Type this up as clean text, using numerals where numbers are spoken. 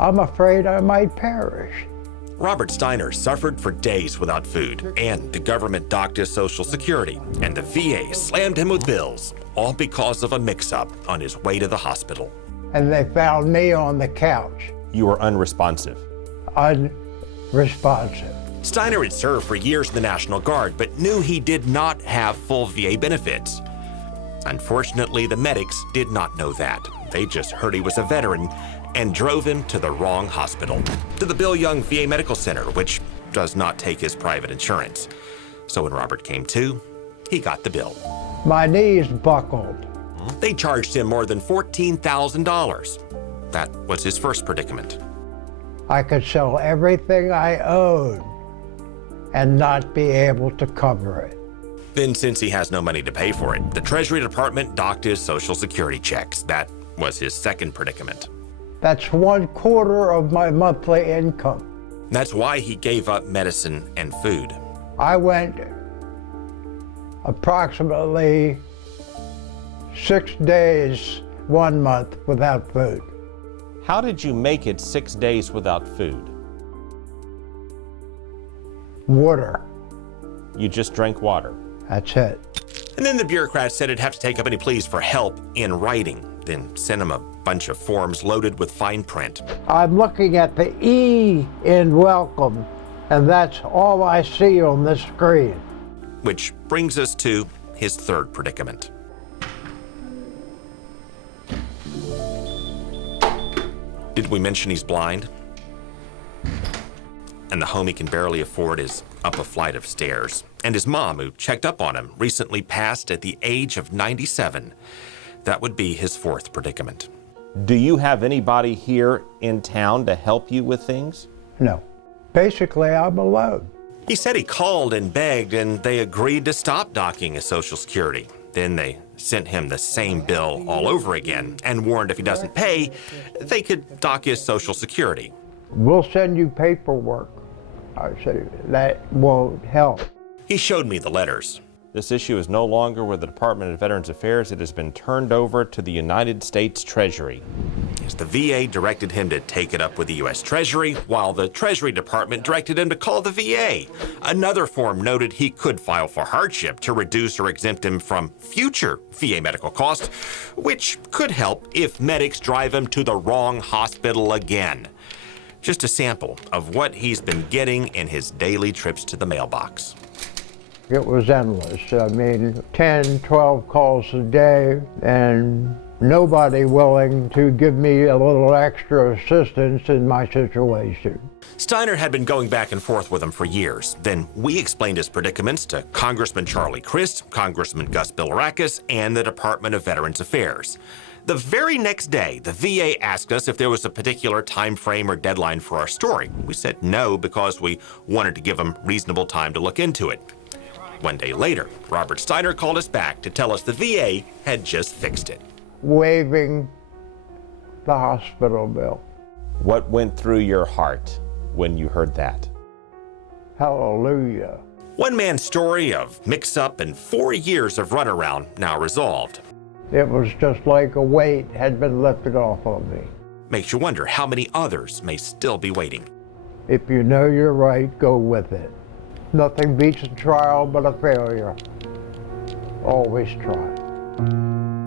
I'm afraid I might perish. Robert Steiner suffered for days without food, and the government docked his Social Security, and the VA slammed him with bills, all because of a mix-up on his way to the hospital. And they found me on the couch. You were unresponsive. Unresponsive. Steiner had served for years in the National Guard, but knew he did not have full VA benefits. Unfortunately, the medics did not know that. They just heard he was a veteran and drove him to the wrong hospital, to the Bill Young VA Medical Center, which does not take his private insurance. So when Robert came to, he got the bill. My knees buckled. They charged him more than $14,000. That was his first predicament. I could sell everything I owned and not be able to cover it. Then, since he has no money to pay for it, the Treasury Department docked his Social Security checks. That was his second predicament. That's 1/4 of my monthly income. That's why he gave up medicine and food. I went approximately 6 days, 1 month without food. How did you make it 6 days without food? Water. You just drank water. That's it. And then the bureaucrats said he'd have to take up any pleas for help in writing, then sent him a bunch of forms loaded with fine print. I'm looking at the E in welcome, and that's all I see on this screen. Which brings us to his third predicament. Did we mention he's blind? And the home he can barely afford is up a flight of stairs. And his mom, who checked up on him, recently passed at the age of 97. That would be his fourth predicament. Do you have anybody here in town to help you with things? No. Basically, I'm alone. He said he called and begged, and they agreed to stop docking his Social Security. Then they sent him the same bill all over again and warned if he doesn't pay, they could dock his Social Security. We'll send you paperwork. I said, that won't help. He showed me the letters. This issue is no longer with the Department of Veterans Affairs. It has been turned over to the United States Treasury. Yes, the VA directed him to take it up with the U.S. Treasury, while the Treasury Department directed him to call the VA. Another form noted he could file for hardship to reduce or exempt him from future VA medical costs, which could help if medics drive him to the wrong hospital again. Just a sample of what he's been getting in his daily trips to the mailbox. It was endless. I mean, 10, 12 calls a day, and nobody willing to give me a little extra assistance in my situation. Steiner had been going back and forth with him for years. Then we explained his predicaments to Congressman Charlie Crist, Congressman Gus Bilirakis, and the Department of Veterans Affairs. The very next day, the VA asked us if there was a particular time frame or deadline for our story. We said no because we wanted to give them reasonable time to look into it. One day later, Robert Steiner called us back to tell us the VA had just fixed it. Waiving the hospital bill. What went through your heart when you heard that? Hallelujah. One man's story of mix-up and 4 years of runaround now resolved. It was just like a weight had been lifted off of me. Makes you wonder how many others may still be waiting. If you know you're right, go with it. Nothing beats a trial but a failure. Always try.